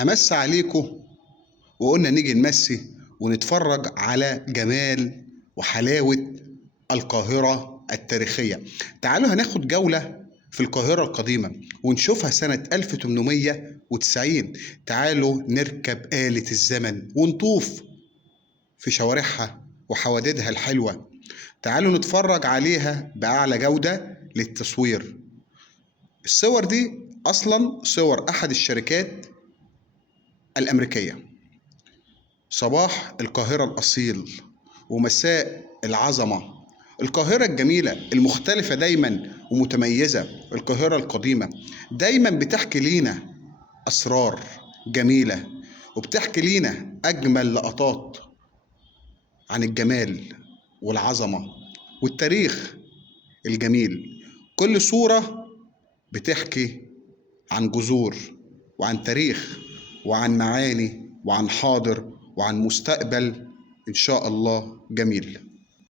همسي عليكم وقلنا نيجي نمسي ونتفرج على جمال وحلاوة القاهرة التاريخية. تعالوا هناخد جولة في القاهرة القديمة ونشوفها سنة 1890. تعالوا نركب آلة الزمن ونطوف في شوارعها وحوادثها الحلوة. تعالوا نتفرج عليها بأعلى جودة للتصوير. الصور دي أصلا صور أحد الشركات الأمريكية. صباح القاهرة الأصيل ومساء العظمة، القاهرة الجميلة المختلفة دايما ومتميزة. القاهرة القديمة دايما بتحكي لينا أسرار جميلة وبتحكي لينا أجمل لقطات عن الجمال والعظمة والتاريخ الجميل. كل صورة بتحكي عن جذور وعن تاريخ وعن معاني وعن حاضر وعن مستقبل إن شاء الله جميل.